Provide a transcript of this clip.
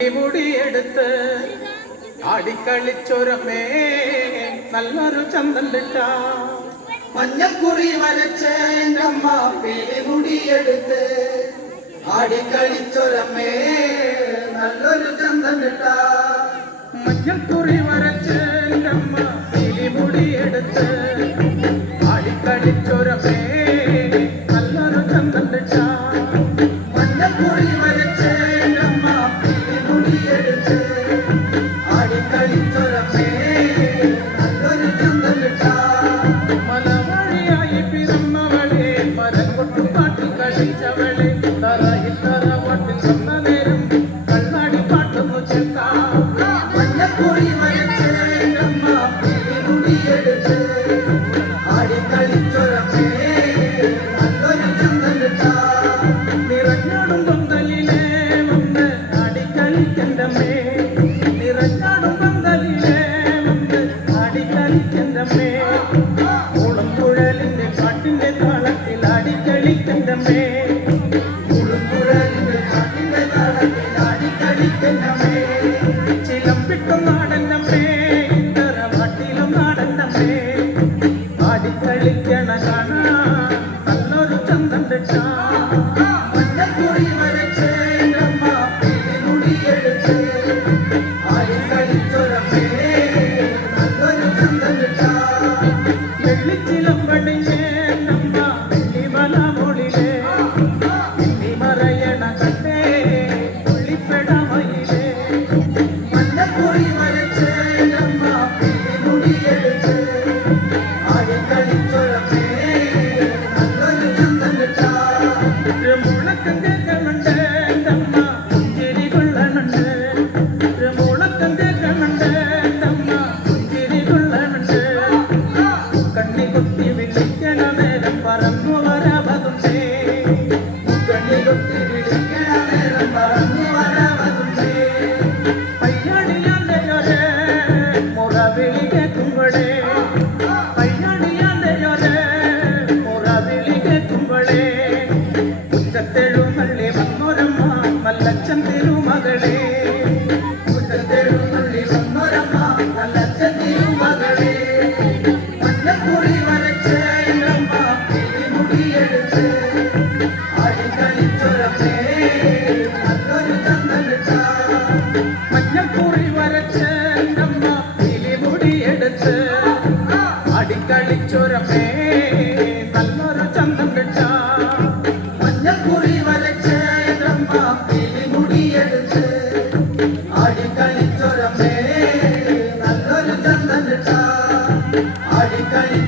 മുടിയെടുത്ത് ആടിക്കളിച്ചൊരമേ നല്ലൊരു ചന്തണ്ടിട്ട മഞ്ഞക്കുറി വരച്ച് എൻ്റെ അമ്മ മുടിയെടുത്ത് ആടിക്കളിച്ചൊരമേ നല്ലൊരു ചന്തണ്ടിട്ട മഞ്ഞക്കുറി വരച്ച് എൻ്റെ അമ്മ മുടിയെടുത്ത് ആടിക്കളിച്ചൊരമേ നല്ലൊരു ചന്തണ്ടിട്ട മഞ്ഞക്കുറി വരച്ച് മലമഴയായി പിറന്നവളെ മരംകൊട്ടു പാട്ടിൽ കളിച്ചവളെ തറയിൽ തറവാട്ടിൽ വന്ന നേരം കണ്ണാടി പാട്ടൊന്നു ചേർക്കാം മഞ്ഞക്കുറി വരച്ച് മുടിയെടുത്ത് ആടിക്കളിച്ചൊരമേ നല്ലൊരു ചന്തണ്ടിട്ട നിറഞ്ഞാടും പന്തലിലെ വന്ന് ആടിക്കളിക്കണ്ടമേ നിറഞ്ഞാടും പന്തലിലെ വന്ന് ആടിക്കളിക്കണ്ടമേ ഓളം കുഴലിന്റെ പാട്ടിന്റെ താളത്തിൽ ആടിക്കളിക്കണ്ടമേ ഓളം കുഴലിന്റെ പാട്ടിന്റെ താളത്തിൽ ആടിക്കളിക്കണ്ടമേ ചിലമ്പിട്ടും നാടന്നമ്മേ തറവാട്ടിലും നാടന്നമ്മേ ആടിക്കളിക്കണ കാണാൻ നല്ലൊരു ചന്തണ്ടിട്ട മഞ്ഞക്കുറി വരച്ച് മുടിയെടുത്ത് ആടിക്കളിച്ചൊരമേ നല്ലൊരു ചന്തണ്ടിട്ട വെള്ളിച്ചിലമ്പണിഞ്ഞേ നമ്മ വെള്ളിമല മുളിലെ വെള്ളിമറയണ കണ്ടേ പുള്ളിപ്പെടമയിലെ മഞ്ഞക്കുറി വരച്ച് നമ്മ മുടിയെടുത്ത് ആടിക്കളിച്ചൊരമേ നല്ലൊരു ചന്തണ്ടിട്ട മുളക്കം കേൾക്കണുണ്ട് നമ്മ പുഞ്ചിരി കൊള്ളണുണ്ട് മുളക്കം കേൾക്കണുണ്ട് നമ്മ പുഞ്ചിരി കൊള്ളണുണ്ട് കണ്ണി കുത്തി വിളിക്കണ നേരം പറന്നു വരാവതുണ്ടേ കണ്ണി കുത്തി വിളിക്കണ നേരം പറന്നു വരാവതുണ്ടേ പയ്യാടിയാണ്ടയോരെ മുറവിളി കേൾക്കുമ്പോഴേ പയ്യാടിയാണ്ടയോരെ മുറവിളി കേൾക്കുമ്പോഴേ മുറ്റത്തെഴുന്നള്ളി വന്നൊരമ്മ മല്ലച്ചൻ തിരുമകളെ മുറ്റത്തെഴുന്നള്ളി വന്നൊരമ്മ മല്ലച്ചൻ തിരുമകളെ മഞ്ഞക്കുറി വരച്ച് അമ്മ മുടിയെടുത്ത് ആടിക്കളിച്ചൊരമേ നല്ലൊരു ചന്തണ്ടിട്ട മഞ്ഞക്കുറി വരച്ച് അമ്മ മുടിയെടുത്ത് ആടിക്കളിച്ചൊരമേ നല്ലൊരു ചന്തണ്ടിട്ട മഞ്ഞക്കുറി വരച്ച് അമ്മ മുടിയെടുത്ത് ആടിക്കളിച്ചൊരമേ നല്ലൊരു ചന്തണ്ടിട്ട ആടിക്കളി